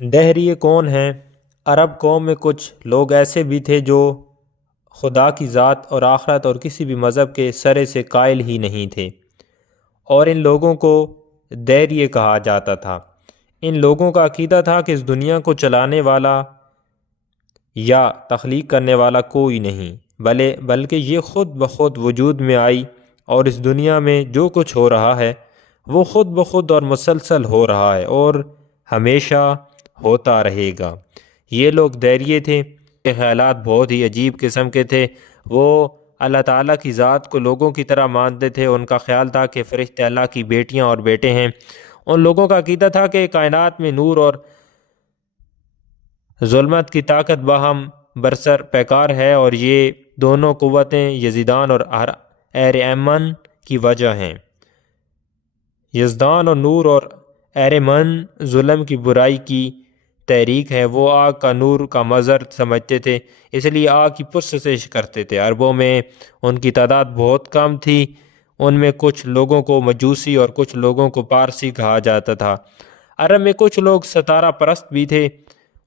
دہریے کون ہیں؟ عرب قوم میں کچھ لوگ ایسے بھی تھے جو خدا کی ذات اور آخرت اور کسی بھی مذہب کے سرے سے قائل ہی نہیں تھے، اور ان لوگوں کو دہریے کہا جاتا تھا۔ ان لوگوں کا عقیدہ تھا کہ اس دنیا کو چلانے والا یا تخلیق کرنے والا کوئی نہیں، بلکہ یہ خود بخود وجود میں آئی، اور اس دنیا میں جو کچھ ہو رہا ہے وہ خود بخود اور مسلسل ہو رہا ہے اور ہمیشہ ہوتا رہے گا۔ یہ لوگ دہریے تھے۔ یہ خیالات بہت ہی عجیب قسم کے تھے۔ وہ اللہ تعالیٰ کی ذات کو لوگوں کی طرح مانتے تھے۔ ان کا خیال تھا کہ فرشتے اللہ کی بیٹیاں اور بیٹے ہیں۔ ان لوگوں کا عقیدہ تھا کہ کائنات میں نور اور ظلمت کی طاقت باہم برسر پیکار ہے، اور یہ دونوں قوتیں یزدان اور اہرمن کی وجہ ہیں۔ یزدان اور نور اور اہرمن ظلم کی برائی کی تحریک ہے۔ وہ آگ کا نور کا مظہر سمجھتے تھے، اس لیے آگ کی پرستش کرتے تھے۔ عربوں میں ان کی تعداد بہت کم تھی۔ ان میں کچھ لوگوں کو مجوسی اور کچھ لوگوں کو پارسی کہا جاتا تھا۔ عرب میں کچھ لوگ ستارہ پرست بھی تھے،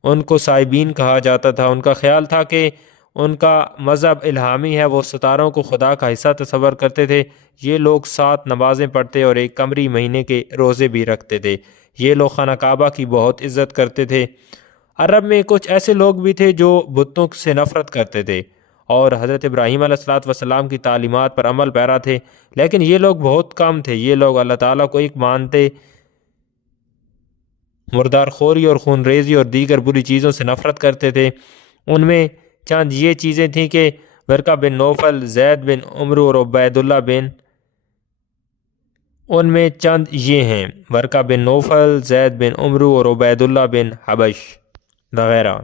ان کو سائبین کہا جاتا تھا۔ ان کا خیال تھا کہ ان کا مذہب الہامی ہے، وہ ستاروں کو خدا کا حصہ تصور کرتے تھے۔ یہ لوگ 7 نمازیں پڑھتے اور ایک قمری مہینے کے روزے بھی رکھتے تھے۔ یہ لوگ خانہ کعبہ کی بہت عزت کرتے تھے۔ عرب میں کچھ ایسے لوگ بھی تھے جو بتوں سے نفرت کرتے تھے اور حضرت ابراہیم علیہ السلام کی تعلیمات پر عمل پیرا تھے، لیکن یہ لوگ بہت کم تھے۔ یہ لوگ اللہ تعالیٰ کو ایک مانتے، مردار خوری اور خون ریزی اور دیگر بری چیزوں سے نفرت کرتے تھے۔ ان میں چند یہ چیزیں تھیں کہ ورقہ بن نوفل، زید بن عمرو اور عبید اللہ بن ان میں چند یہ ہیں: ورقہ بن نوفل، زید بن عمرو اور عبید اللہ بن حبش وغیرہ۔